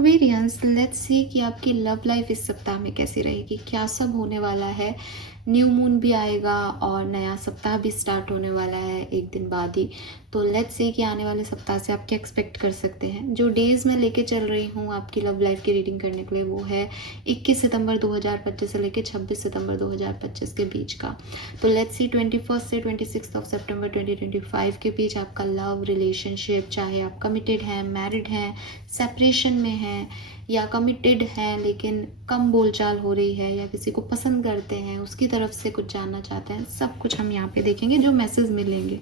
Aquarians, let's see कि आपकी love life इस सप्ताह में कैसी रहेगी, क्या सब होने वाला है। न्यू मून भी आएगा और नया सप्ताह भी स्टार्ट होने वाला है एक दिन बाद ही। तो लेट्स सी कि आने वाले सप्ताह से आप क्या एक्सपेक्ट कर सकते हैं। जो डेज़ मैं लेके चल रही हूँ आपकी लव लाइफ की रीडिंग करने के लिए वो है 21 सितंबर 2025 से लेके 26 सितंबर 2025 के बीच का। तो लेट्स सी 21 से 26 ऑफ सितंबर 2025 के बीच आपका लव रिलेशनशिप, चाहे आप कमिटेड हैं, मैरिड हैं, सेपरेशन में हैं या कमिटेड हैं लेकिन कम बोलचाल हो रही है, या किसी को पसंद करते हैं उसकी तरफ से कुछ जानना चाहते हैं, सब कुछ हम यहाँ पे देखेंगे जो मैसेज मिलेंगे।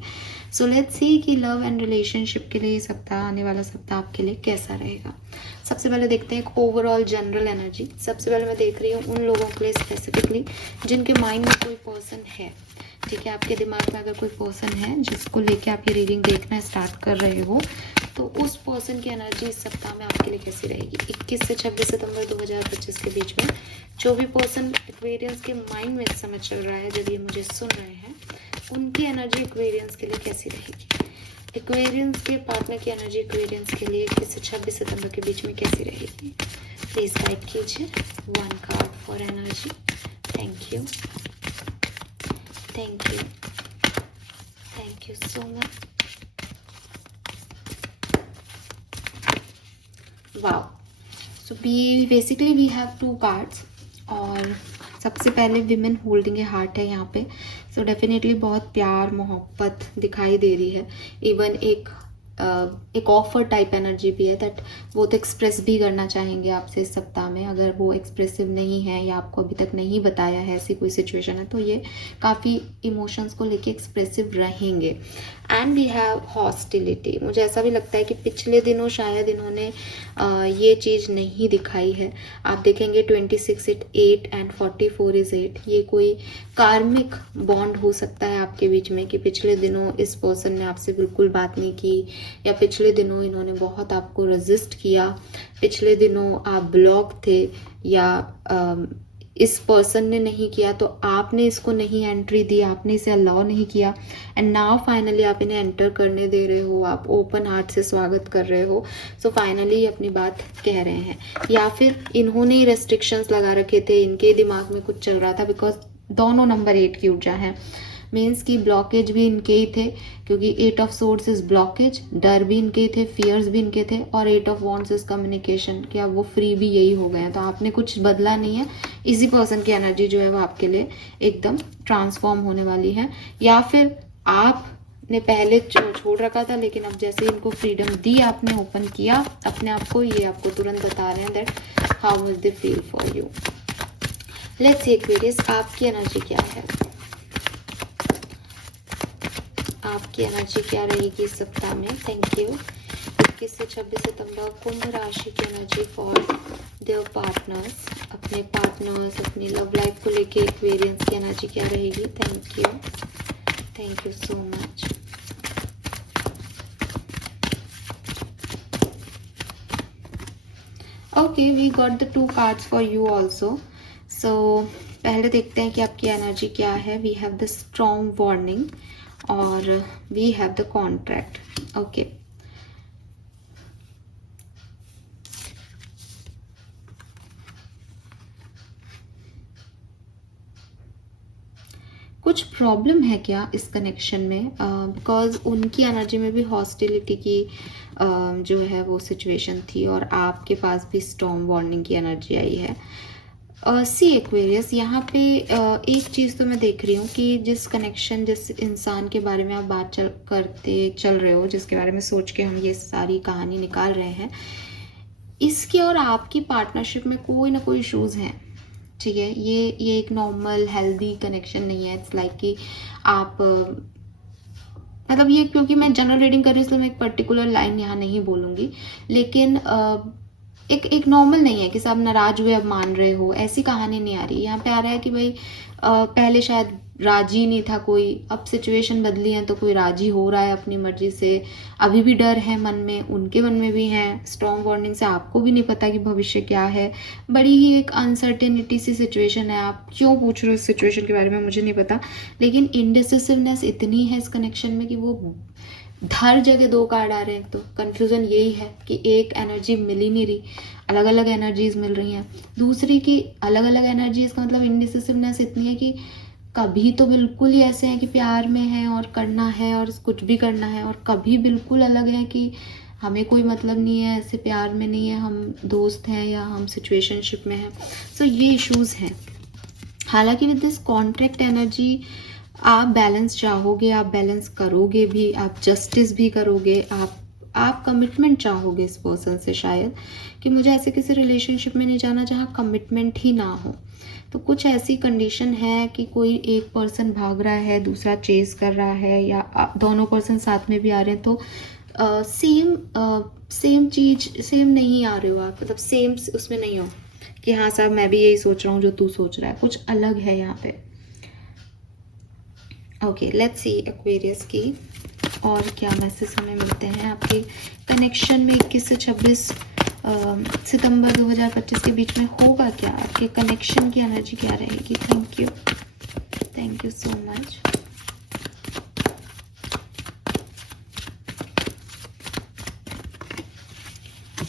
सो लेट्स सी कि लव एंड रिलेशनशिप के लिए ये सप्ताह, आने वाला सप्ताह आपके लिए कैसा रहेगा। सबसे पहले देखते हैं एक ओवरऑल जनरल एनर्जी। सबसे पहले मैं देख रही हूँ उन लोगों के लिए स्पेसिफिकली जिनके माइंड में कोई पर्सन है। ठीक है, आपके दिमाग में अगर कोई पर्सन है जिसको लेके आप ये रीडिंग देखना स्टार्ट कर रहे हो, तो उस पर्सन की एनर्जी इस सप्ताह में आपके लिए कैसी रहेगी 21 से 26 सितंबर 2025 के बीच में। जो भी पर्सन एक्वेरियंस के माइंड में इस समय चल रहा है, जब ये मुझे सुन रहे हैं, उनकी एनर्जी एक्वेरियंस के लिए कैसी रहेगी। एक्वेरियंस के पार्टनर की एनर्जी एक्वेरियंस के लिए 21 से 26 सितंबर के बीच में कैसी रहेगी, प्लीज गाइड कीजिए। One card for energy. Thank you, thank you, thank you so much. Wow, so basically we have two cards और सबसे पहले विमेन होल्डिंग ए हार्ट है यहाँ पे। सो डेफिनेटली बहुत प्यार मोहब्बत दिखाई दे रही है। इवन एक ऑफर टाइप एनर्जी भी है, दैट वो तो एक्सप्रेस भी करना चाहेंगे आपसे इस सप्ताह में। अगर वो एक्सप्रेसिव नहीं है या आपको अभी तक नहीं बताया है, ऐसी कोई सिचुएशन है, तो ये काफ़ी इमोशंस को लेके एक्सप्रेसिव रहेंगे। And we have hostility. मुझे ऐसा भी लगता है कि पिछले दिनों शायद इन्होंने ये चीज़ नहीं दिखाई है। आप देखेंगे 26 8 एंड 44 इज 8। ये कोई कार्मिक बॉन्ड हो सकता है आपके बीच में कि पिछले दिनों इस पर्सन ने आपसे बिल्कुल बात नहीं की, या पिछले दिनों इन्होंने बहुत आपको रेजिस्ट किया, पिछले दिनों आप ब्लॉक थे, या इस पर्सन ने नहीं किया तो आपने इसको नहीं एंट्री दी, आपने इसे अलाउ नहीं किया, एंड नाउ फाइनली आप इन्हें एंटर करने दे रहे हो, आप ओपन हार्ट से स्वागत कर रहे हो। सो फाइनली अपनी बात कह रहे हैं, या फिर इन्होंने ही रेस्ट्रिक्शंस लगा रखे थे, इनके दिमाग में कुछ चल रहा था, बिकॉज दोनों नंबर 8 की ऊर्जा है। मीन्स की ब्लॉकेज भी इनके ही थे, क्योंकि 8 ऑफ सोर्ड्स इज ब्लॉकेज, डर भी इनके ही थे, फियर्स भी इनके थे, और 8 ऑफ वॉन्ड्स इज कम्युनिकेशन, कि अब वो फ्री भी यही हो गए हैं। तो आपने कुछ बदला नहीं है, इसी पर्सन की एनर्जी जो है वो आपके लिए एकदम ट्रांसफॉर्म होने वाली है। या फिर आपने पहले छोड़ रखा था, लेकिन अब जैसे इनको फ्रीडम दी, आपने ओपन किया अपने आप को, ये आपको तुरंत बता रहे हैं that how much they feel for you. Let's see Aquarius, आपकी एनर्जी क्या है, आपकी एनर्जी क्या रहेगी इस सप्ताह में। Thank you. 21 से 26 सितंबर कुंभ राशि की एनर्जी फॉर देयर पार्टनर्स, अपने पार्टनर्स, अपनी लव लाइफ को लेके एक्वेरियंस की एनर्जी क्या रहेगी। Thank you, thank you so much. Okay, we got the 2 cards for you also. So पहले देखते हैं कि आपकी एनर्जी क्या है। We have the strong warning और we have the contract. Okay, कुछ प्रॉब्लम है क्या इस कनेक्शन में, बिकॉज उनकी एनर्जी में भी हॉस्टिलिटी की जो है वो सिचुएशन थी, और आपके पास भी स्टॉर्म वार्निंग की एनर्जी आई है। सी एक्वेरियस, यहाँ पे एक चीज़ तो मैं देख रही हूँ कि जिस कनेक्शन, जिस इंसान के बारे में आप बात चल रहे हो, जिसके बारे में सोच के हम ये सारी कहानी निकाल रहे हैं, इसकी और आपकी पार्टनरशिप में कोई ना कोई इश्यूज हैं। ठीक है, ये एक नॉर्मल हेल्दी कनेक्शन नहीं है। इट्स लाइक कि आप मतलब ये, क्योंकि मैं जनरल रीडिंग कर रही हूँ इसलिए मैं एक पर्टिकुलर लाइन यहाँ नहीं बोलूँगी, लेकिन एक नॉर्मल नहीं है कि सब नाराज हुए अब मान रहे हो, ऐसी कहानी नहीं आ रही। यहाँ पे आ रहा है कि भाई पहले शायद राजी नहीं था कोई, अब सिचुएशन बदली है तो कोई राजी हो रहा है अपनी मर्जी से। अभी भी डर है मन में, उनके मन में भी है। स्ट्रॉन्ग वार्निंग से आपको भी नहीं पता कि भविष्य क्या है, बड़ी ही एक अनसर्टेनिटी सी सिचुएशन है। आप क्यों पूछ रहे हो इस सिचुएशन के बारे में मुझे नहीं पता, लेकिन इनडिसिसिवनेस इतनी है इस कनेक्शन में कि वो हर जगह 2 कार्ड आ रहे हैं। तो कंफ्यूजन यही है कि एक एनर्जी मिल ही नहीं रही। अलग अलग एनर्जीज मिल रही हैं। दूसरी की अलग अलग एनर्जीज का मतलब इंडिसिसिवनेस इतनी है कि कभी तो बिल्कुल ही ऐसे हैं कि प्यार में है और करना है और कुछ भी करना है, और कभी बिल्कुल अलग है कि हमें कोई मतलब नहीं है, ऐसे प्यार में नहीं है, हम दोस्त हैं या हम सिचुएशनशिप में हैं। सो ये इश्यूज हैं। हालांकि विद दिस कॉन्ट्रैक्ट एनर्जी आप बैलेंस चाहोगे, आप बैलेंस करोगे भी, आप जस्टिस भी करोगे, आप कमिटमेंट चाहोगे इस पर्सन से शायद, कि मुझे ऐसे किसी रिलेशनशिप में नहीं जाना जहाँ कमिटमेंट ही ना हो। तो कुछ ऐसी कंडीशन है कि कोई एक पर्सन भाग रहा है, दूसरा चेस कर रहा है, या दोनों पर्सन साथ में भी आ रहे हैं, तो सेम चीज सेम नहीं आ रहे हो आप, मतलब सेम उसमें नहीं हो कि हाँ साहब मैं भी यही सोच रहा हूँ जो तू सोच रहा है, कुछ अलग है यहाँ पे। ओके, लेट्स सी एक्वेरियस की और क्या मैसेज हमें मिलते हैं आपके कनेक्शन में 21 से 26 सितंबर 2025 के बीच में होगा क्या, आपके कनेक्शन की एनर्जी क्या रहेगी। Thank you so much.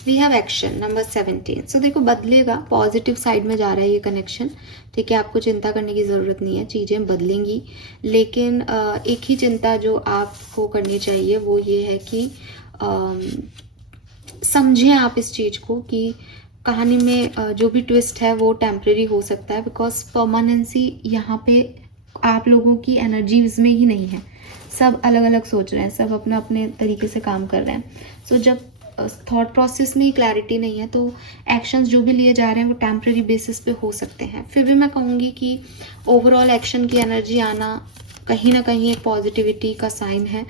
We have action number 17। So देखो बदलेगा, पॉजिटिव साइड में जा रहा है ये कनेक्शन, ठीक है। आपको चिंता करने की ज़रूरत नहीं है, चीज़ें बदलेंगी। लेकिन एक ही चिंता जो आपको करनी चाहिए वो ये है कि समझें आप इस चीज़ को कि कहानी में जो भी ट्विस्ट है वो टेम्परेरी हो सकता है, बिकॉज परमानेंसी यहाँ पे आप लोगों की एनर्जीज में ही नहीं है। सब अलग अलग सोच रहे हैं, सब अपने अपने तरीके से काम कर रहे हैं। सो जब थॉट प्रोसेस में ही क्लैरिटी नहीं है तो एक्शंस जो भी लिए जा रहे हैं वो टेम्परेरी बेसिस पे हो सकते हैं। फिर भी मैं कहूँगी कि ओवरऑल एक्शन की एनर्जी आना कहीं ना कहीं एक पॉजिटिविटी का साइन है,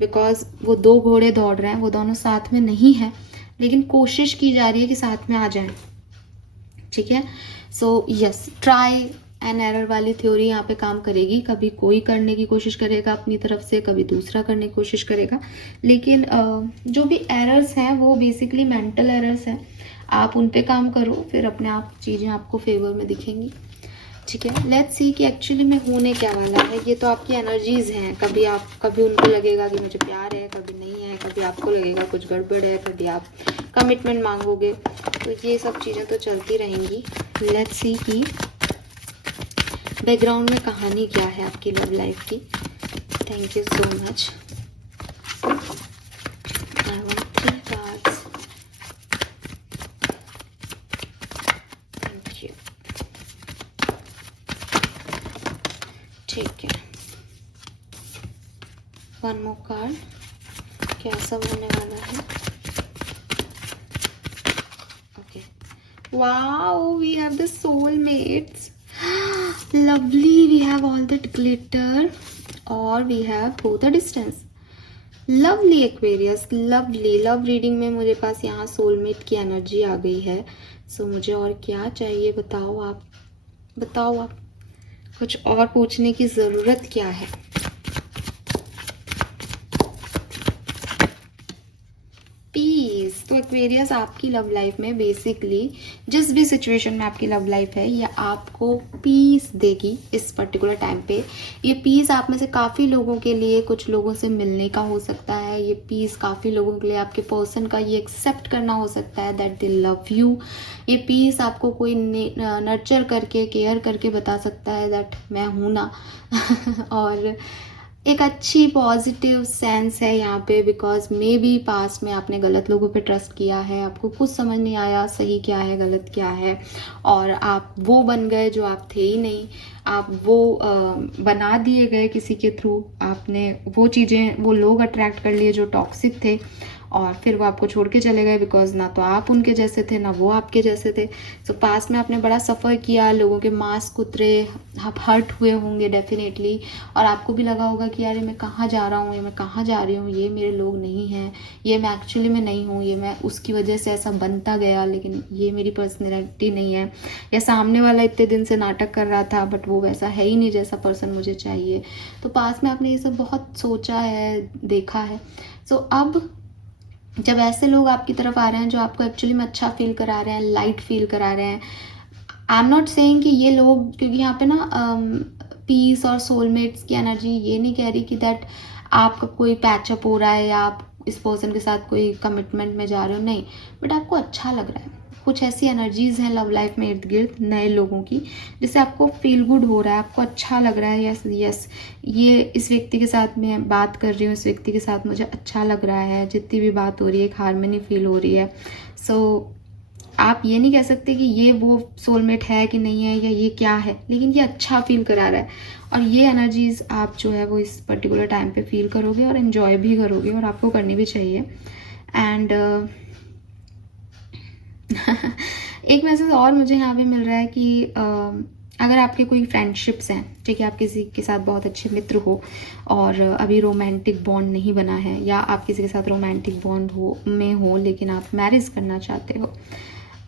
बिकॉज वो दो घोड़े दौड़ रहे हैं, वो दोनों साथ में नहीं है, लेकिन कोशिश की जा रही है कि साथ में आ जाएं, ठीक है। So yes, try and error वाली थ्योरी यहाँ पे काम करेगी। कभी कोई करने की कोशिश करेगा अपनी तरफ से, कभी दूसरा करने की कोशिश करेगा, लेकिन जो भी एरर्स हैं वो बेसिकली मेंटल एरर्स हैं। आप उन पे काम करो, फिर अपने आप चीज़ें आपको फेवर में दिखेंगी, ठीक है। लेट्स सी कि एक्चुअली में होने क्या वाला है। ये तो आपकी एनर्जीज हैं, कभी उनको लगेगा कि मुझे प्यार है, कभी नहीं है, कभी आपको लगेगा कुछ गड़बड़ है, कभी आप कमिटमेंट मांगोगे, तो ये सब चीज़ें तो चलती रहेंगी। लेट्स सी कि बैकग्राउंड में कहानी क्या है आपकी लव लाइफ की। Thank you so much. I want 3 cards. Thank you, ठीक है। 1 मोर कार्ड, क्या सब होने वाला है। Okay, wow, we have the soulmates. Lovely, we have all that glitter or we have both the distance. Lovely Aquarius, lovely. Love reading में मुझे पास यहाँ सोलमेट की एनर्जी आ गई है। सो मुझे और क्या चाहिए बताओ आप कुछ और पूछने की ज़रूरत क्या है। पीस। तो एक्वेरियस आपकी लव लाइफ में बेसिकली जिस भी सिचुएशन में आपकी लव लाइफ है ये आपको पीस देगी इस पर्टिकुलर टाइम पे। ये पीस आप में से काफ़ी लोगों के लिए, कुछ लोगों से मिलने का हो सकता है। ये पीस काफ़ी लोगों के लिए आपके पर्सन का ये एक्सेप्ट करना हो सकता है दैट दे लव यू। ये पीस आपको कोई नर्चर करके, केयर करके बता सकता है दैट मैं हूँ ना और एक अच्छी पॉजिटिव सेंस है यहाँ पे, बिकॉज मे बी पास्ट में आपने गलत लोगों पे ट्रस्ट किया है, आपको कुछ समझ नहीं आया सही क्या है गलत क्या है, और आप वो बन गए जो आप थे ही नहीं। आप वो बना दिए गए किसी के थ्रू, आपने वो चीज़ें, वो लोग अट्रैक्ट कर लिए जो टॉक्सिक थे, और फिर वो आपको छोड़ के चले गए बिकॉज ना तो आप उनके जैसे थे ना वो आपके जैसे थे। सो पास्ट में आपने बड़ा सफ़र किया, लोगों के मास्क उतरे, आप हर्ट हुए होंगे डेफिनेटली, और आपको भी लगा होगा कि यार ये मैं कहाँ जा रहा हूँ, ये मैं कहाँ जा रही हूँ, ये मेरे लोग नहीं हैं, ये मैं एक्चुअली में नहीं हूँ, ये मैं उसकी वजह से ऐसा बनता गया लेकिन ये मेरी पर्सनैलिटी नहीं है, या सामने वाला इतने दिन से नाटक कर रहा था बट वो वैसा है ही नहीं जैसा पर्सन मुझे चाहिए। तो पास्ट में आपने ये सब बहुत सोचा है, देखा है। सो अब जब ऐसे लोग आपकी तरफ आ रहे हैं जो आपको एक्चुअली में अच्छा फील करा रहे हैं, लाइट फील करा रहे हैं, आई एम नॉट सेइंग कि ये लोग, क्योंकि यहाँ पे ना पीस और सोलमेट्स की एनर्जी ये नहीं कह रही कि दैट आपका कोई पैचअप हो रहा है या आप इस पर्सन के साथ कोई कमिटमेंट में जा रहे हो, नहीं, बट आपको अच्छा लग रहा है, कुछ ऐसी एनर्जीज हैं लव लाइफ में इर्द गिर्द नए लोगों की, जिससे आपको फील गुड हो रहा है, आपको अच्छा लग रहा है, यस यस ये इस व्यक्ति के साथ मैं बात कर रही हूँ, इस व्यक्ति के साथ मुझे अच्छा लग रहा है, जितनी भी बात हो रही है एक हार्मनी फील हो रही है। सो आप ये नहीं कह सकते कि ये वो सोलमेट है कि नहीं है या ये क्या है, लेकिन ये अच्छा फील करा रहा है, और ये एनर्जीज आप जो है वो इस पर्टिकुलर टाइम पे फील करोगे और एंजॉय भी करोगे, और आपको करनी भी चाहिए। एंड एक मैसेज और मुझे यहाँ पे मिल रहा है कि अगर आपके कोई फ्रेंडशिप्स हैं, ठीक है, आप किसी के साथ बहुत अच्छे मित्र हो और अभी रोमांटिक बॉन्ड नहीं बना है, या आप किसी के साथ रोमांटिक बॉन्ड हो लेकिन आप मैरिज करना चाहते हो,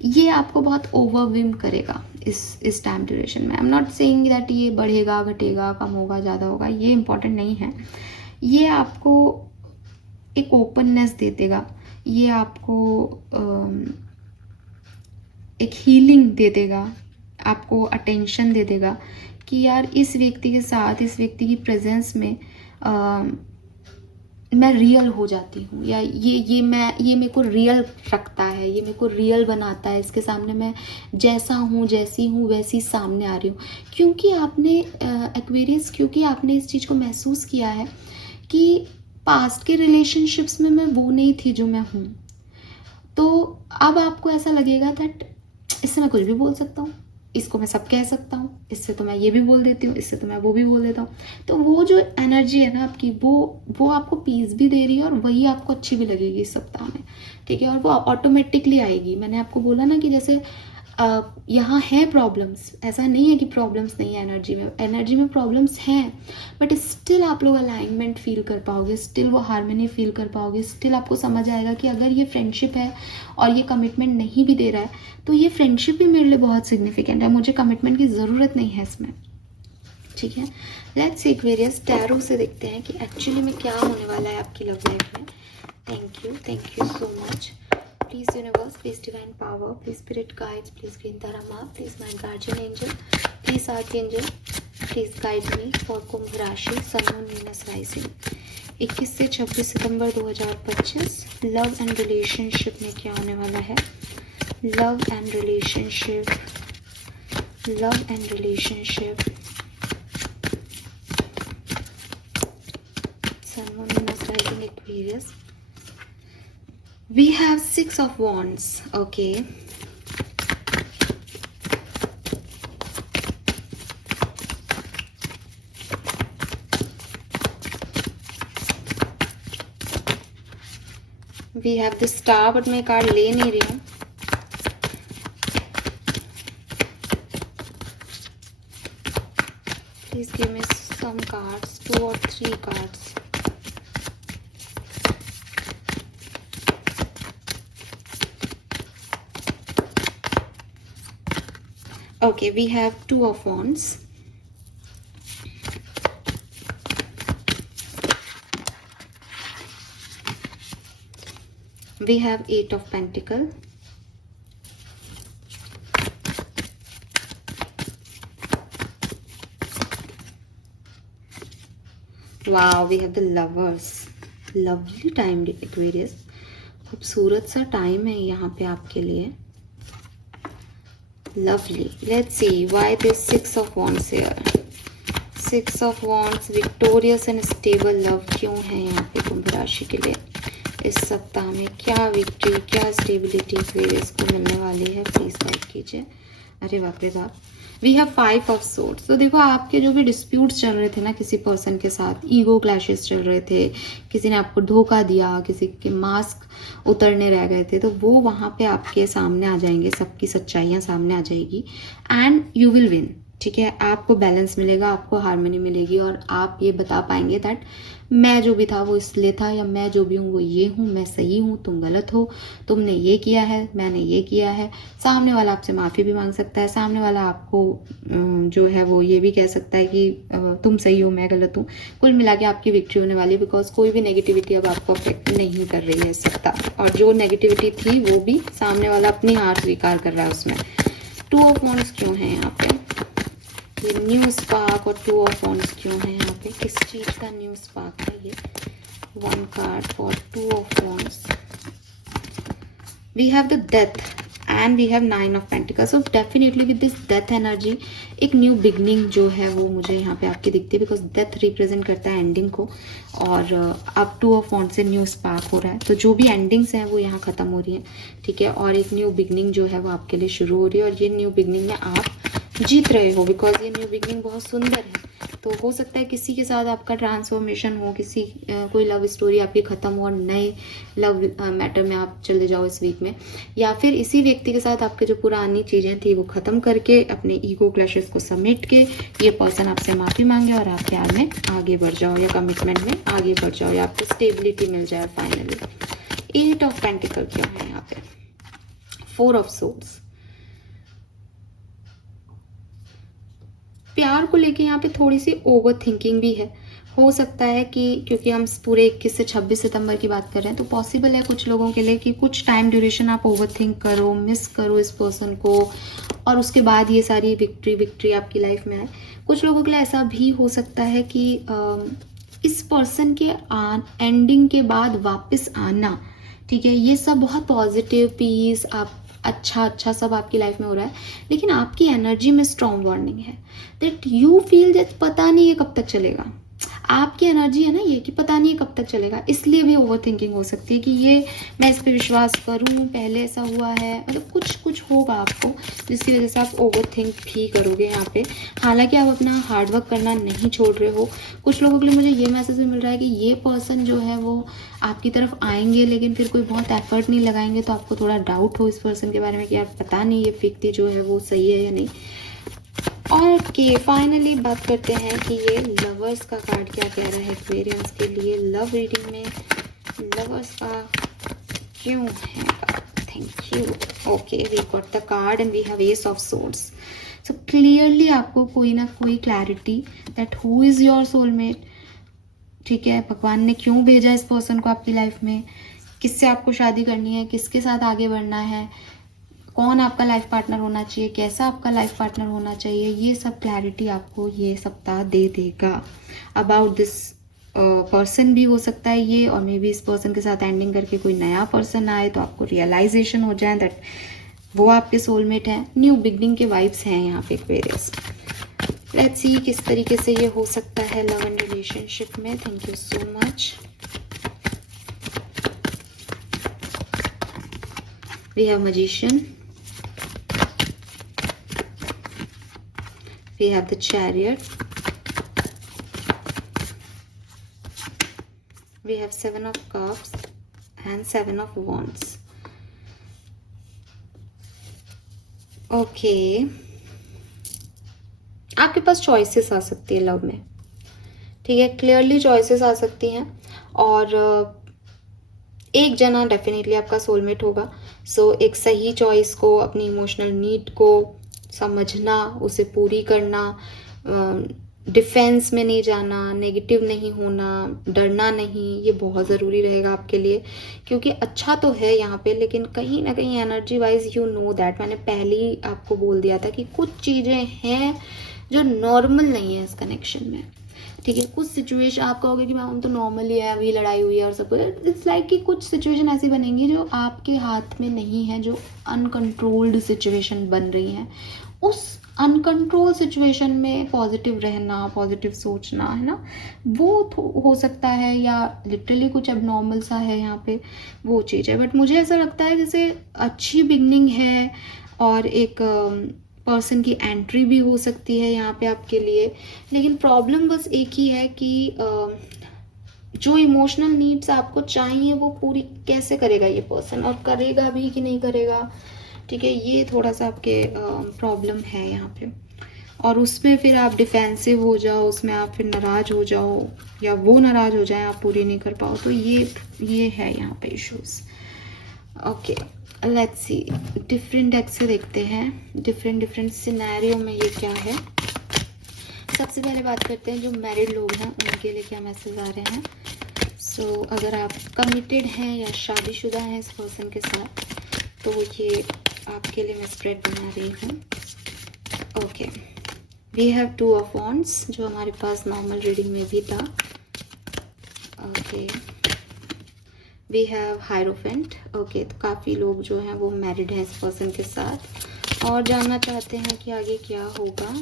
ये आपको बहुत ओवरवेम करेगा इस टाइम ड्यूरेशन में। I am not saying that ये बढ़ेगा घटेगा कम होगा ज़्यादा होगा, ये इंपॉर्टेंट नहीं है। ये आपको एक ओपननेस दे देगा, ये आपको एक हीलिंग दे देगा, आपको अटेंशन दे देगा कि यार इस व्यक्ति के साथ, इस व्यक्ति की प्रेजेंस में मैं रियल हो जाती हूँ, या ये मेरे को रियल रखता है, ये मेरे को रियल बनाता है, इसके सामने मैं जैसा हूँ जैसी हूँ वैसी सामने आ रही हूँ। क्योंकि आपने एक्वेरियस, क्योंकि आपने इस चीज़ को महसूस किया है कि पास्ट के रिलेशनशिप्स में मैं वो नहीं थी जो मैं हूँ, तो अब आपको ऐसा लगेगा दैट इससे मैं कुछ भी बोल सकता हूँ, इसको मैं सब कह सकता हूँ, इससे तो मैं ये भी बोल देती हूँ, इससे तो मैं वो भी बोल देता हूँ। तो वो जो एनर्जी है ना आपकी, वो आपको पीस भी दे रही है और वही आपको अच्छी भी लगेगी इस सप्ताह में, ठीक है, और वो ऑटोमेटिकली आएगी। मैंने आपको बोला ना कि जैसे यहाँ है प्रॉब्लम्स, ऐसा नहीं है कि प्रॉब्लम्स नहीं है एनर्जी में प्रॉब्लम्स हैं, बट स्टिल आप लोग अलाइनमेंट फील कर पाओगे, स्टिल वो हार्मनी फील कर पाओगे, स्टिल आपको समझ आएगा कि अगर ये फ्रेंडशिप है और ये कमिटमेंट नहीं भी दे रहा है, तो ये फ्रेंडशिप भी मेरे लिए बहुत सिग्निफिकेंट है, मुझे कमिटमेंट की ज़रूरत नहीं है इसमें, ठीक है। लेट्स सी एक्वेरियस, टैरो से देखते हैं कि एक्चुअली में क्या होने वाला है आपकी लव लाइफ में। Thank you so much. Please universe, please divine power, please spirit guides, please green dharma, please my guardian angel, please archangel, please guide me for कुंभ राशि, sun moon Venus rising 21 से 26 सितंबर 2025। Love and relationship में क्या होने वाला है? Love and relationship, sun moon Venus rising Aquarius. We have 6 of wands, okay. We have the star, but मैं card ले नहीं रही हूँ। Please give me some cards, 2 or 3 cards. Okay, we have 2 of wands. We have 8 of pentacles. Wow, we have the lovers. Lovely time, Aquarius. खूबसूरत सा time है यहाँ पे आपके लिए। Lovely. Let's see why this 6 of wands here. 6 of wands, victorious and stable love क्यों है यहाँ पे कुंभ राशि के लिए इस सप्ताह में? क्या विक्ट्री, क्या स्टेबिलिटी एक्वेरियस को मिलने वाली है? प्लीज गाइड कीजिए। अरे बाप रे बाप, वी हैव 5 ऑफ सोर्ड्स। तो देखो, आपके जो भी डिस्प्यूट्स चल रहे थे ना किसी पर्सन के साथ, ईगो क्लैशेस चल रहे थे, किसी ने आपको धोखा दिया, किसी के मास्क उतरने रह गए थे, तो वो वहाँ पे आपके सामने आ जाएंगे, सबकी सच्चाइयाँ सामने आ जाएगी एंड यू विल विन, ठीक है। आपको बैलेंस मिलेगा, आपको हार्मनी मिलेगी और आप ये बता पाएंगे दैट मैं जो भी था वो इसलिए था, या मैं जो भी हूँ वो ये हूँ, मैं सही हूँ, तुम गलत हो, तुमने ये किया है, मैंने ये किया है। सामने वाला आपसे माफ़ी भी मांग सकता है, सामने वाला आपको जो है वो ये भी कह सकता है कि तुम सही हो, मैं गलत हूँ। कुल मिला के आपकी विक्ट्री होने वाली, बिकॉज कोई भी नेगेटिविटी अब आपको अफेक्ट नहीं कर रही है इस सप्ताह, और जो नेगेटिविटी थी वो भी सामने वाला अपनी हार स्वीकार कर रहा है उसमें। 2 ऑफ wands क्यों है यहाँ पे? ये न्यू स्पार्क और 2 ऑफ wands क्यों है यहाँ पे? किस चीज का न्यू स्पार्क है ये? 1 card for 2 of wands. We have the death and we have 9 of pentacles. So definitely with this death energy एक न्यू बिगनिंग जो है वो मुझे यहाँ पे आपकी दिखती है, बिकॉज डेथ रिप्रेजेंट करता है एंडिंग को, और अब 2 ऑफ वॉन्ड्स से न्यू स्पार्क हो रहा है। तो जो भी एंडिंग्स हैं वो यहाँ खत्म हो रही हैं, ठीक है, और एक न्यू बिगनिंग जो है वो आपके लिए शुरू हो रही है, और ये न्यू बिगनिंग में आप जीत रहे हो, बिकॉज ये न्यू बिगनिंग बहुत सुंदर है। तो हो सकता है किसी के साथ आपका ट्रांसफॉर्मेशन हो, किसी कोई लव स्टोरी आपकी खत्म हो और नए लव मैटर में आप चले जाओ इस वीक में, या फिर इसी व्यक्ति के साथ आपके जो पुरानी चीज़ें थी वो ख़त्म करके अपने ईगो क्लैशेस को समेट के ये पर्सन आपसे माफ़ी मांगे और आप प्यार में आगे बढ़ जाओ, या कमिटमेंट में आगे बढ़ जाओ, या आपको स्टेबिलिटी मिल जाए फाइनली। 8 ऑफ पेंटिकल क्या है यहाँ पे, 4 ऑफ सोर्ड्स। प्यार को लेके यहाँ पे थोड़ी सी ओवर थिंकिंग भी है। हो सकता है कि क्योंकि हम पूरे 21 से 26 सितंबर की बात कर रहे हैं, तो पॉसिबल है कुछ लोगों के लिए कि कुछ टाइम ड्यूरेशन आप ओवर थिंक करो, मिस करो इस पर्सन को, और उसके बाद ये सारी विक्ट्री आपकी लाइफ में आए। कुछ लोगों के लिए ऐसा भी हो सकता है कि इस पर्सन के एंडिंग के बाद वापस आना, ठीक है, ये सब बहुत पॉजिटिव, पीस, आप अच्छा सब आपकी लाइफ में हो रहा है, लेकिन आपकी एनर्जी में स्ट्रॉन्ग वार्निंग है दैट यू फील दैट पता नहीं ये कब तक चलेगा। आपकी एनर्जी है ना ये कि पता नहीं कब तक चलेगा, इसलिए भी ओवर थिंकिंग हो सकती है कि ये मैं इस पे विश्वास करूं, पहले ऐसा हुआ है, मतलब कुछ होगा आपको जिसकी वजह से आप ओवर थिंक भी करोगे यहाँ पे। हालांकि आप अपना हार्डवर्क करना नहीं छोड़ रहे हो। कुछ लोगों के लिए मुझे ये मैसेज भी मिल रहा है कि ये पर्सन जो है वो आपकी तरफ आएंगे, लेकिन फिर कोई बहुत एफर्ट नहीं लगाएंगे, तो आपको थोड़ा डाउट हो इस पर्सन के बारे में कि यार पता नहीं ये व्यक्ति जो है वो सही है या नहीं। ओके, फाइनली बात करते हैं कि ये लवर्स का कार्ड क्या कह रहा है एक्वेरियंस के लिए लव रीडिंग में। लवर्स का क्यों है, thank you. Okay, we got the card and we have ace of swords. So clearly आपको कोई ना कोई clarity that who is your soulmate, ठीक है, भगवान ने क्यों भेजा इस पर्सन को आपकी लाइफ में, किससे आपको शादी करनी है, किसके साथ आगे बढ़ना है, कौन आपका लाइफ पार्टनर होना चाहिए, कैसा आपका लाइफ पार्टनर होना चाहिए, ये सब क्लैरिटी आपको ये सप्ताह दे देगा। अबाउट दिस पर्सन भी हो सकता है ये, और मे बी इस पर्सन के साथ एंडिंग करके कोई नया पर्सन आए तो आपको रियलाइजेशन हो जाए दैट वो आपके सोलमेट है। न्यू बिगनिंग के वाइब्स हैं यहाँ पे एक्वेरियस। लेट्स सी किस तरीके से ये हो सकता है लव एंड रिलेशनशिप में। Thank you so much. We have magician, we have the Chariot, we have 7 of Cups and 7 of Wands. Okay, आपके पास चॉइसेस आ सकती है लव में, ठीक है, क्लियरली चॉइसेस आ सकती हैं, और एक जना डेफिनेटली आपका सोलमेट होगा। सो एक सही चॉइस को, अपनी इमोशनल नीड को समझना, उसे पूरी करना, डिफेंस में नहीं जाना, नेगेटिव नहीं होना, डरना नहीं, ये बहुत ज़रूरी रहेगा आपके लिए, क्योंकि अच्छा तो है यहाँ पे, लेकिन कहीं ना कहीं energy wise you know that, मैंने पहले ही आपको बोल दिया था कि कुछ चीज़ें हैं जो नॉर्मल नहीं है इस कनेक्शन में, ठीक है। कुछ सिचुएशन आप कहोगे कि मैम तो नॉर्मल ही है, अभी लड़ाई हुई है और सब कुछ, इट्स लाइक कि कुछ सिचुएशन ऐसी बनेंगी जो आपके हाथ में नहीं है, जो अनकंट्रोल्ड सिचुएशन बन रही हैं। उस अनकंट्रोल सिचुएशन में पॉजिटिव रहना, पॉजिटिव सोचना, है ना, वो हो सकता है, या लिटरली कुछ एबनॉर्मल सा है यहाँ पे, वो चीज़ है। बट मुझे ऐसा लगता है जैसे अच्छी बिगनिंग है, और एक पर्सन की एंट्री भी हो सकती है यहाँ पे आपके लिए, लेकिन प्रॉब्लम बस एक ही है कि जो इमोशनल नीड्स आपको चाहिए वो पूरी कैसे करेगा ये पर्सन, और करेगा भी कि नहीं करेगा, ठीक है, ये थोड़ा सा आपके प्रॉब्लम है यहाँ पे। और उसमें फिर आप डिफेंसिव हो जाओ, उसमें आप फिर नाराज़ हो जाओ, या वो नाराज़ हो जाए, आप पूरी नहीं कर पाओ, तो ये है यहाँ पे issues. Okay, let's see, different deck से देखते हैं डिफरेंट सिनेरियो में ये क्या है। सबसे पहले बात करते हैं जो मैरिड लोग हैं उनके लिए क्या मैसेज आ रहे हैं। सो अगर आप कमिटेड हैं या शादीशुदा हैं इस पर्सन के साथ, तो ये आपके लिए मैं स्प्रेड बना रही हूँ। Okay, we have 2 of wands जो हमारे पास नॉर्मल रीडिंग में भी था। Okay, we have hierophant. Okay, तो काफ़ी लोग जो हैं वो मैरिड हैं इस पर्सन के साथ और जानना चाहते हैं कि आगे क्या होगा।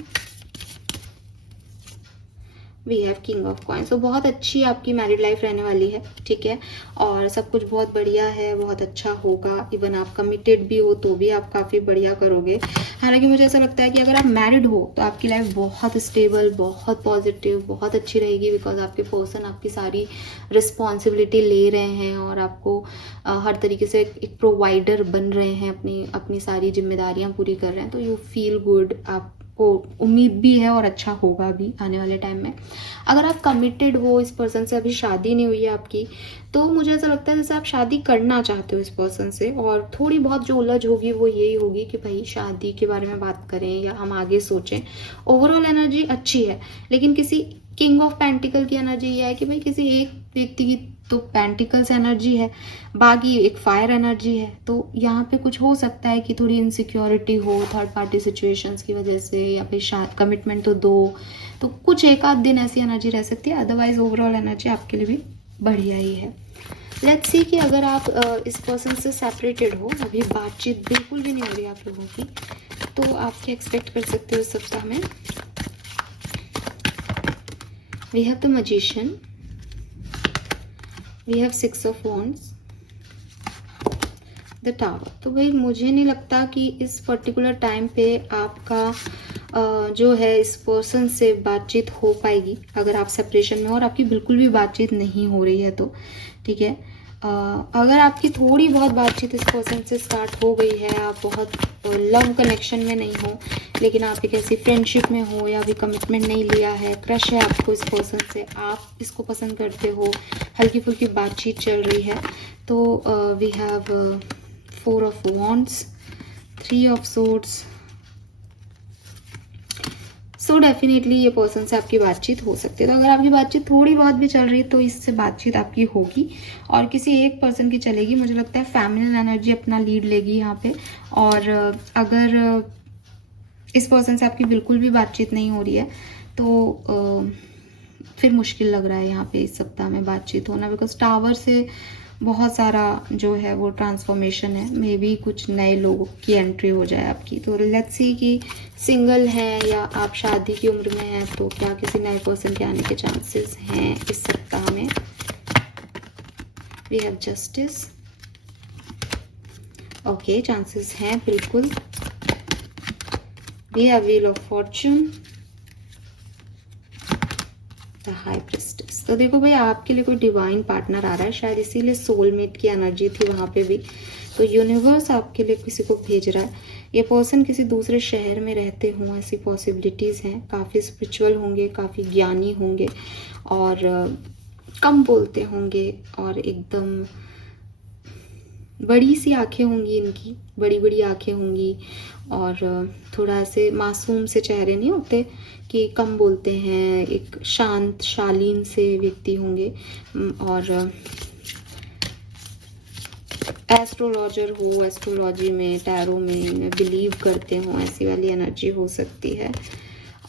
We have king of coins. तो बहुत अच्छी आपकी मैरिड लाइफ रहने वाली है, ठीक है, और सब कुछ बहुत बढ़िया है, बहुत अच्छा होगा। इवन आप कमिटेड भी हो तो भी आप काफ़ी बढ़िया करोगे। हालांकि मुझे ऐसा लगता है कि अगर आप मैरिड हो तो आपकी लाइफ बहुत स्टेबल, बहुत पॉजिटिव, बहुत अच्छी रहेगी, बिकॉज आपके पर्सन आपकी सारी रिस्पॉन्सिबिलिटी ले रहे हैं और आपको हर तरीके से एक प्रोवाइडर बन रहे हैं, अपनी अपनी सारी जिम्मेदारियां पूरी कर रहे हैं। तो यू फील गुड, आपको उम्मीद भी है और अच्छा होगा भी आने वाले टाइम में। अगर आप कमिटेड हो, इस पर्सन से अभी शादी नहीं हुई है आपकी, तो मुझे ऐसा लगता है जैसे आप शादी करना चाहते हो इस पर्सन से, और थोड़ी बहुत जो उलझ होगी वो यही होगी कि भाई शादी के बारे में बात करें या हम आगे सोचें। ओवरऑल एनर्जी अच्छी है, लेकिन किसी किंग ऑफ पेंटिकल की एनर्जी यह है कि भाई किसी एक व्यक्ति की तो पेंटिकल्स एनर्जी है, बाकी एक फायर एनर्जी है। तो यहाँ पे कुछ हो सकता है कि थोड़ी इनसिक्योरिटी हो थर्ड पार्टी सिचुएशंस की वजह से, या फिर कमिटमेंट तो दो, तो कुछ एक आध दिन ऐसी एनर्जी रह सकती है। अदरवाइज ओवरऑल एनर्जी आपके लिए भी बढ़िया ही है। लेट्स सी कि अगर आप इस पर्सन से सेपरेटेड हो, अभी बातचीत बिल्कुल भी नहीं हो रही आप लोगों की, तो आप क्या एक्सपेक्ट कर सकते हो इस सप्ताह में। We have the magician, we have 6 of wands, the tower. तो भाई मुझे नहीं लगता कि इस पर्टिकुलर टाइम पे आपका जो है इस पर्सन से बातचीत हो पाएगी, अगर आप सेपरेशन में हो और आपकी बिल्कुल भी बातचीत नहीं हो रही है तो, ठीक है। अगर आपकी थोड़ी बहुत बातचीत इस पर्सन से स्टार्ट हो गई है, आप बहुत लव कनेक्शन में नहीं हो, लेकिन आप एक ऐसी फ्रेंडशिप में हो या अभी कमिटमेंट नहीं लिया है, क्रश है आपको इस पर्सन से, आप इसको पसंद करते हो, हल्की फुल्की बातचीत चल रही है, तो we have 4 of wands, 3 of swords. So definitely ये पर्सन से आपकी बातचीत हो सकती है। तो अगर आपकी बातचीत थोड़ी बहुत भी चल रही है तो इससे बातचीत आपकी होगी, और किसी एक पर्सन की चलेगी। मुझे लगता है फैमिली एनर्जी अपना लीड लेगी यहाँ पे। और अगर इस पर्सन से आपकी बिल्कुल भी बातचीत नहीं हो रही है तो फिर मुश्किल लग रहा है यहाँ पे इस सप्ताह में बातचीत होना, बिकॉज टावर से बहुत सारा जो है वो ट्रांसफॉर्मेशन है। मे बी कुछ नए लोगों की एंट्री हो जाए आपकी। तो लेट्स सी कि सिंगल हैं या आप शादी की उम्र में हैं, तो क्या किसी नए पर्सन के आने के चांसेस हैं इस सप्ताह में। We have justice. Okay, chances हैं बिल्कुल। We have wheel of fortune, the high priestess. तो देखो भाई, आपके लिए कोई डिवाइन पार्टनर आ रहा है, शायद इसीलिए सोलमेट की एनर्जी थी वहाँ पे भी। तो यूनिवर्स आपके लिए किसी को भेज रहा है। ये पर्सन किसी दूसरे शहर में रहते हों, ऐसी पॉसिबिलिटीज़ हैं। काफ़ी स्पिरिचुअल होंगे, काफ़ी ज्ञानी होंगे, और कम बोलते होंगे, और एकदम बड़ी सी आंखें होंगी इनकी, बड़ी बड़ी आंखें होंगी, और थोड़ा ऐसे मासूम से चेहरे नहीं होते कि कम बोलते हैं, एक शांत शालीन से व्यक्ति होंगे। और एस्ट्रोलॉजर हो, एस्ट्रोलॉजी में, टैरो में बिलीव करते हो, ऐसी वाली एनर्जी हो सकती है।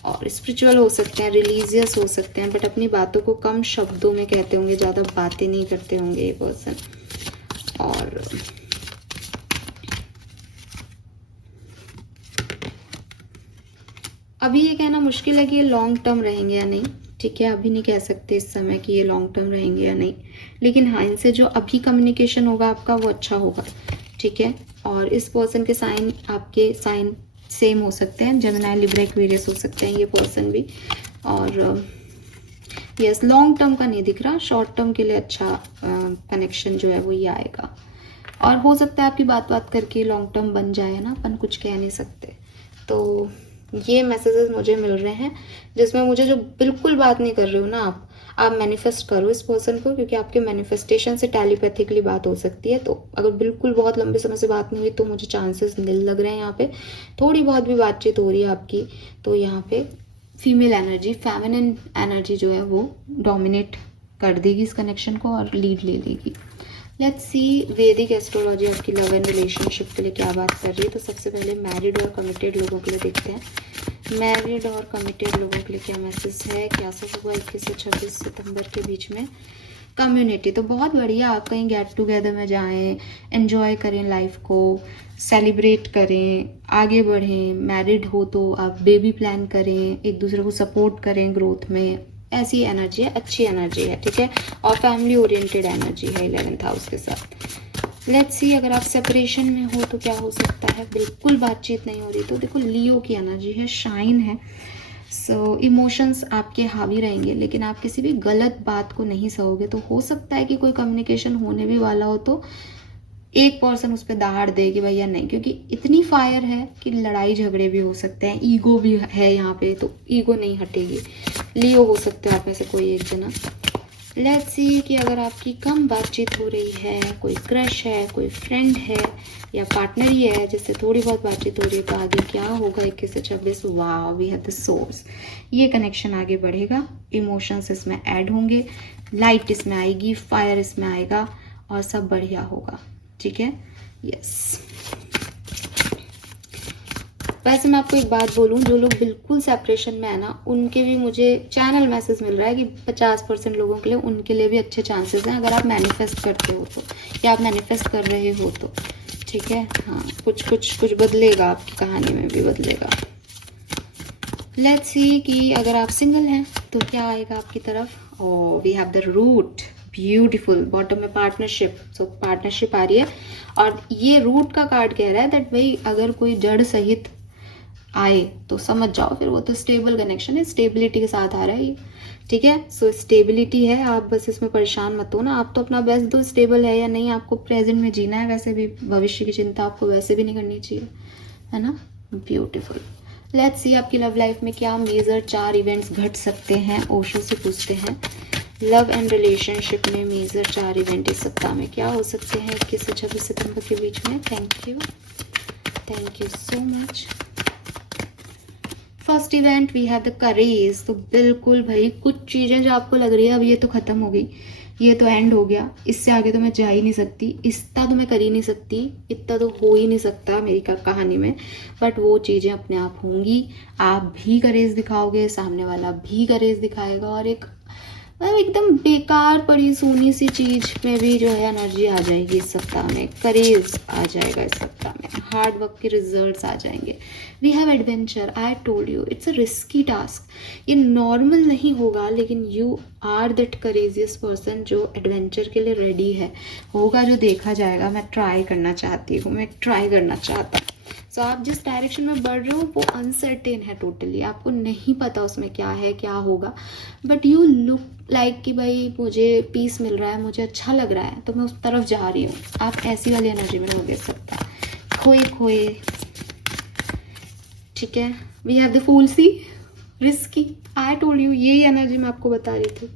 और स्पिरिचुअल हो सकते हैं, रिलीजियस हो सकते हैं, बट अपनी बातों को कम शब्दों में कहते होंगे, ज़्यादा बातें नहीं करते होंगे ये पर्सन। और अभी ये कहना मुश्किल है कि ये लॉन्ग टर्म रहेंगे या नहीं, ठीक है। अभी नहीं कह सकते इस समय कि ये लॉन्ग टर्म रहेंगे या नहीं, लेकिन हाँ, इनसे जो अभी कम्युनिकेशन होगा आपका वो अच्छा होगा, ठीक है। और इस पर्सन के साइन, आपके साइन सेम हो सकते हैं, जेमिनी, लिब्रा, एक्वेरियस हो सकते हैं ये पर्सन भी। और यस, लॉन्ग टर्म का नहीं दिख रहा, शॉर्ट टर्म के लिए अच्छा कनेक्शन जो है वो ये आएगा। और हो सकता है आपकी बात बात करके लॉन्ग टर्म बन जाए ना, अपन कुछ कह नहीं सकते। तो ये मैसेजेस मुझे मिल रहे हैं, जिसमें मुझे जो बिल्कुल बात नहीं कर रहे हो ना आप मैनिफेस्ट करो इस पर्सन को, क्योंकि आपके मैनिफेस्टेशन से टेलीपैथिकली बात हो सकती है। तो अगर बिल्कुल बहुत लंबे समय से बात नहीं हुई तो मुझे चांसेस निल लग रहे हैं यहाँ पे। थोड़ी बहुत भी बातचीत हो रही है आपकी, तो यहाँ पे फीमेल एनर्जी, फेमिनिन एनर्जी जो है वो डोमिनेट कर देगी इस कनेक्शन को और लीड ले लेगी। लेट्स सी वैदिक एस्ट्रोलॉजी आपकी लव एंड रिलेशनशिप के लिए क्या बात कर रही है। तो सबसे पहले मैरिड और कमिटेड लोगों के लिए देखते हैं। मैरिड और कमिटेड लोगों के लिए क्या मैसेज है, क्या सब हुआ 21 से 26 सितंबर के बीच में। कम्युनिटी तो बहुत बढ़िया, आप कहीं गेट टुगेदर में जाएं, एंजॉय करें लाइफ को, सेलिब्रेट करें, आगे बढ़ें, मैरिड हो तो आप बेबी प्लान करें, एक दूसरे को सपोर्ट करें ग्रोथ में, ऐसी एनर्जी है, अच्छी एनर्जी है, ठीक है। और फैमिली ओरिएंटेड एनर्जी है 11th हाउस के साथ। लेट्स सी अगर आप सेपरेशन में हो तो क्या हो सकता है। बिल्कुल बातचीत नहीं हो रही तो देखो लियो की एनर्जी है, शाइन है। सो इमोशंस आपके हावी रहेंगे, लेकिन आप किसी भी गलत बात को नहीं सहोगे। तो हो सकता है कि कोई कम्युनिकेशन होने भी वाला हो तो एक पर्सन उस पर दहाड़ दे कि भैया नहीं, क्योंकि इतनी फायर है कि लड़ाई झगड़े भी हो सकते हैं, ईगो भी है यहाँ पे, तो ईगो नहीं हटेगी। लियो हो सकते हो आप में से कोई एक जना। लेट्स सी कि अगर आपकी कम बातचीत हो रही है, कोई क्रश है, कोई फ्रेंड है या पार्टनर ही है जिससे थोड़ी बहुत बातचीत हो रही है, तो आगे क्या होगा 21 से 26। वाह, वी हैव द सोर्स। ये कनेक्शन आगे बढ़ेगा, इमोशंस इसमें ऐड होंगे, लाइट इसमें आएगी, फायर इसमें आएगा और सब बढ़िया होगा, ठीक है। यस, वैसे मैं आपको एक बात बोलूं, जो लोग बिल्कुल सेपरेशन में है ना, उनके भी मुझे चैनल मैसेज मिल रहा है कि 50% लोगों के लिए, उनके लिए भी अच्छे चांसेस हैं अगर आप मैनिफेस्ट करते हो तो, या आप मैनिफेस्ट कर रहे हो तो, ठीक है। हाँ, कुछ बदलेगा, आपकी कहानी में भी बदलेगा। लेट्स सी कि अगर आप सिंगल हैं तो क्या आएगा आपकी तरफ। Oh, we have the root, beautiful. Bottom में पार्टनरशिप, सो पार्टनरशिप आ रही है। और ये रूट का कार्ड कह रहा है दैट भाई अगर कोई जड़ सहित आए तो समझ जाओ, फिर वो तो स्टेबल कनेक्शन है, स्टेबिलिटी के साथ आ रहा है ये, ठीक है। सो स्टेबिलिटी है, आप बस इसमें परेशान मत हो ना। आप तो अपना बेस्ट दो, स्टेबल है या नहीं, आपको प्रेजेंट में जीना है। वैसे भी भविष्य की चिंता आपको वैसे भी नहीं करनी चाहिए, है ना। ब्यूटीफुल। लेट्स सी आपकी लव लाइफ में क्या मेजर 4 इवेंट्स घट सकते हैं। ओशो से पूछते हैं लव एंड रिलेशनशिप में मेजर 4 इवेंट इस सप्ताह में क्या हो सकते हैं 21 से 26 सितंबर के बीच में। Thank you so much. First event we have the courage. तो बिल्कुल भाई, कुछ चीज़ें जो आपको लग रही है अब ये तो ख़त्म हो गई, ये तो एंड हो गया, इससे आगे तो मैं जा ही नहीं सकती, इतना तो मैं कर ही नहीं सकती, इतना तो हो ही नहीं सकता मेरी कहानी में, बट वो चीज़ें अपने आप होंगी। आप भी करेज दिखाओगे, सामने वाला भी करेज दिखाएगा, और एक मतलब एकदम बेकार पड़ी सोनी सी चीज में भी जो है एनर्जी आ जाएगी इस सप्ताह में, करेज आ जाएगा इस सप्ताह में, हार्ड वर्क के रिजल्ट्स आ जाएंगे। We have adventure, I told you it's a risky task, ये नॉर्मल नहीं होगा, लेकिन you are that courageous person जो एडवेंचर के लिए रेडी है। होगा जो देखा जाएगा, मैं ट्राई करना चाहती हूँ, मैं ट्राई करना चाहता हूँ। सो आप जिस डायरेक्शन में बढ़ रहे हो वो अनसर्टेन है टोटली, आपको नहीं पता उसमें क्या है क्या होगा, बट यू लुक लाइक कि भाई मुझे पीस मिल रहा है, मुझे अच्छा लग रहा है, तो मैं उस तरफ जा रही हूँ। आप ऐसी वाली एनर्जी में हो सकता है, खोए खोए, ठीक है। We have the fool see, risky, I told you, यही एनर्जी मैं आपको बता रही थी।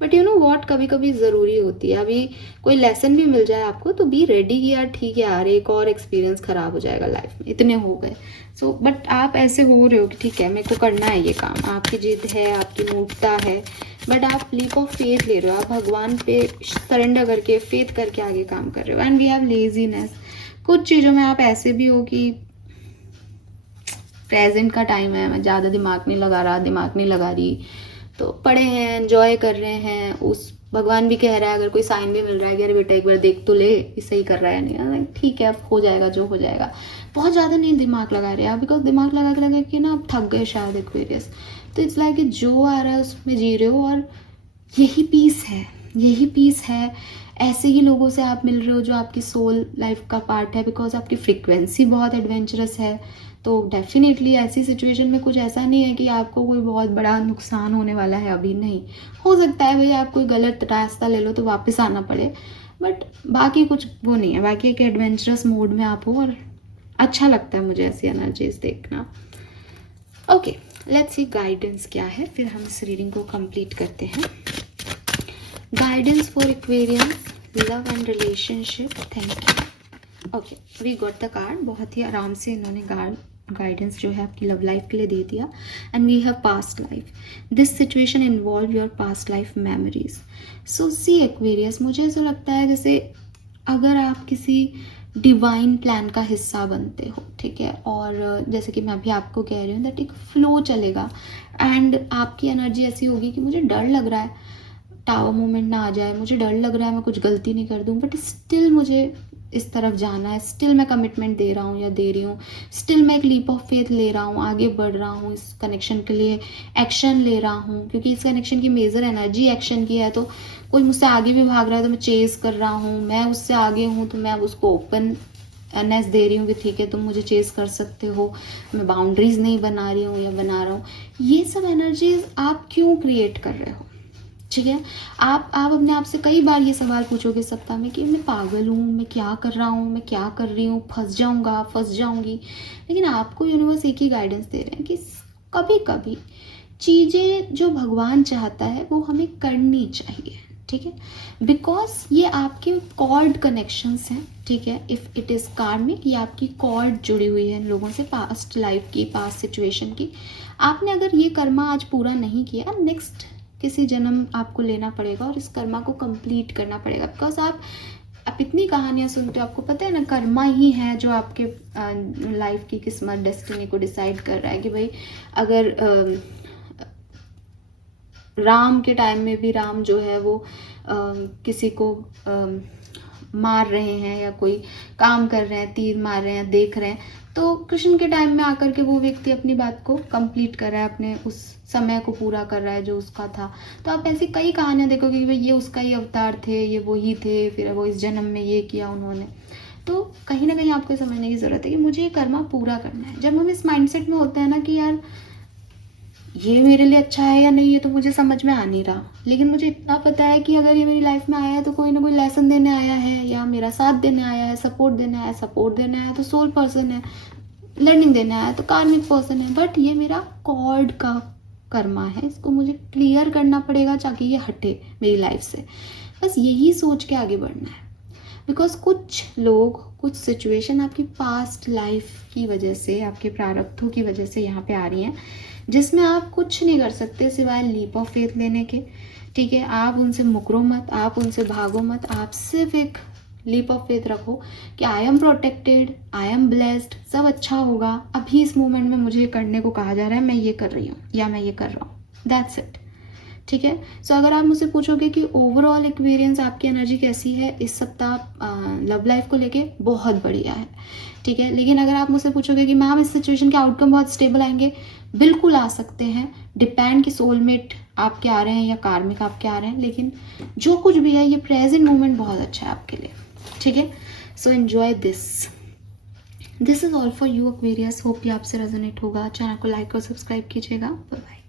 बट यू नो वॉट, कभी कभी ज़रूरी होती है, अभी कोई लेसन भी मिल जाए आपको तो बी रेडी कि यार ठीक है यार, एक और एक्सपीरियंस ख़राब हो जाएगा लाइफ में, इतने हो गए। सो बट आप ऐसे हो रहे हो कि ठीक है मेरे को करना है ये काम, आपकी जिद है, आपकी मूर्खता है, बट आप लीप ऑफ फेथ ले रहे हो, आप भगवान पे सरेंडर करके फेथ करके आगे काम कर रहे हो। एंड वी हैव लेजीनेस, कुछ चीज़ों में आप ऐसे भी हो कि प्रेजेंट का टाइम है, मैं ज़्यादा दिमाग नहीं लगा रहा, दिमाग नहीं लगा रही, तो पढ़े हैं, एंजॉय कर रहे हैं। उस भगवान भी कह रहा है, अगर कोई साइन भी मिल रहा है कि अरे बेटा एक बार देख तो ले, ये सही कर रहा है या नहीं, ठीक है अब हो जाएगा जो हो जाएगा। बहुत ज़्यादा नहीं दिमाग लगा रहे आप, बिकॉज दिमाग लगा के ना आप थक गए शायद एक्वेरियस। तो इट्स लाइक जो आ रहा है उसमें जी रहे हो, और यही पीस है, यही पीस है। ऐसे ही लोगों से आप मिल रहे हो जो आपकी सोल लाइफ का पार्ट है, बिकॉज आपकी फ्रिक्वेंसी बहुत एडवेंचरस है। तो डेफिनेटली ऐसी सिचुएशन में कुछ ऐसा नहीं है कि आपको कोई बहुत बड़ा नुकसान होने वाला है, अभी नहीं। हो सकता है भाई आप कोई गलत रास्ता ले लो तो वापस आना पड़े, बट बाकी कुछ वो नहीं है। बाकी एक एडवेंचरस मोड में आप हो, और अच्छा लगता है मुझे ऐसी एनर्जीज देखना। ओके, लेट्स सी गाइडेंस क्या है, फिर हम इस रीडिंग को कंप्लीट करते हैं। Guidance for aquarium, love and relationship. Thank you. Okay, we got the card. बहुत ही आराम से इन्होंने गाइडेंस जो है आपकी लव लाइफ के लिए दे दिया। And we have past life, this situation involve your past life memories. So see Aquarius, मुझे ऐसा लगता है जैसे अगर आप किसी डिवाइन प्लान का हिस्सा बनते हो, ठीक है, और जैसे कि मैं अभी आपको कह रही हूँ दैट एक फ्लो चलेगा, एंड आपकी एनर्जी ऐसी होगी कि मुझे डर लग रहा है, टावर मूवमेंट ना आ जाए, मुझे डर लग रहा है मैं कुछ गलती नहीं कर दूँ, बट स्टिल मुझे इस तरफ जाना है, स्टिल मैं कमिटमेंट दे रहा हूँ या दे रही हूँ, स्टिल मैं एक लीप ऑफ फेथ ले रहा हूँ, आगे बढ़ रहा हूँ, इस कनेक्शन के लिए एक्शन ले रहा हूँ, क्योंकि इस कनेक्शन की मेजर एनर्जी एक्शन की है। तो कोई मुझसे आगे भी भाग रहा है तो मैं चेज कर रहा हूँ, मैं उससे आगे हूँ तो मैं उसको ओपन नेस दे रही हूँ कि ठीक है तुम मुझे चेज कर सकते हो, मैं बाउंड्रीज नहीं बना रही हूँ या बना रहा हूँ। ये सब एनर्जीज आप क्यों क्रिएट कर रहे हो? ठीक है, आप अपने आप से कई बार ये सवाल पूछोगे सप्ताह में कि मैं पागल हूँ, मैं क्या कर रहा हूँ, मैं क्या कर रही हूँ, फंस जाऊँगा, फंस जाऊँगी। लेकिन आपको यूनिवर्स एक ही गाइडेंस दे रहे हैं कि कभी कभी चीज़ें जो भगवान चाहता है वो हमें करनी चाहिए। ठीक है, बिकॉज ये आपके कॉर्ड कनेक्शंस हैं। ठीक है, इफ़ इट इज़ कार्मिक, ये आपकी कॉर्ड जुड़ी हुई है इन लोगों से, पास्ट लाइफ की, पास्ट सिचुएशन की। आपने अगर ये कर्मा आज पूरा नहीं किया, नेक्स्ट किसी जन्म आपको लेना पड़ेगा और इस कर्मा को कंप्लीट करना पड़ेगा। बिकॉज आप इतनी कहानियाँ सुनते हो, आपको पता है ना, कर्मा ही है जो आपके लाइफ की किस्मत, डेस्टिनी को डिसाइड कर रहा है कि भाई अगर राम के टाइम में भी राम जो है वो किसी को मार रहे हैं या कोई काम कर रहे हैं, तीर मार रहे हैं, देख रहे हैं, तो कृष्ण के टाइम में आकर के वो व्यक्ति अपनी बात को कंप्लीट कर रहा है, अपने उस समय को पूरा कर रहा है जो उसका था। तो आप ऐसी कई कहानियां देखोगे कि भाई ये उसका ही अवतार थे, ये वही थे, फिर वो इस जन्म में ये किया उन्होंने। तो कहीं ना कहीं आपको समझने की ज़रूरत है कि मुझे ये कर्मा पूरा करना है। जब हम इस माइंडसेट में होते हैं ना कि यार ये मेरे लिए अच्छा है या नहीं, ये तो मुझे समझ में आ नहीं रहा, लेकिन मुझे इतना पता है कि अगर ये मेरी लाइफ में आया है तो कोई ना कोई लेसन देने आया है, या मेरा साथ देने आया है, सपोर्ट देने आया है। सपोर्ट देने आया तो सोल पर्सन है, लर्निंग देने आया तो कार्मिक पर्सन है, बट ये मेरा कॉर्ड का कर्मा है, इसको मुझे क्लियर करना पड़ेगा ताकि ये हटे मेरी लाइफ से। बस यही सोच के आगे बढ़ना है। बिकॉज कुछ लोग, कुछ सिचुएशन आपकी पास्ट लाइफ की वजह से, आपके प्रारब्धों की वजह से यहाँ पे आ रही हैं, जिसमें आप कुछ नहीं कर सकते सिवाय लीप ऑफ फेथ लेने के। ठीक है, आप उनसे मुकरो मत, आप उनसे भागो मत, आप सिर्फ एक लीप ऑफ फेथ रखो कि I am protected, I am blessed, सब अच्छा होगा, अभी इस मोमेंट में मुझे करने को कहा जा रहा है, मैं ये कर रही हूँ या मैं ये कर रहा हूँ, दैट्स इट। ठीक है, सो अगर आप मुझसे पूछोगे कि ओवरऑल एक्सपीरियंस आपकी एनर्जी कैसी है इस सप्ताह लव लाइफ को लेके, बहुत बढ़िया है। ठीक है, लेकिन अगर आप मुझसे पूछोगे कि मैम इस सिचुएशन के आउटकम बहुत स्टेबल आएंगे, बिल्कुल आ सकते हैं, डिपेंड कि सोलमेट आपके आ रहे हैं या कार्मिक आपके आ रहे हैं, लेकिन जो कुछ भी है ये प्रेजेंट मोमेंट बहुत अच्छा है आपके लिए। ठीक है, so enjoy this is all for you Aquarius. Hope ये आपसे रेजोनेट होगा। चैनल को लाइक और सब्सक्राइब कीजिएगा। Bye bye.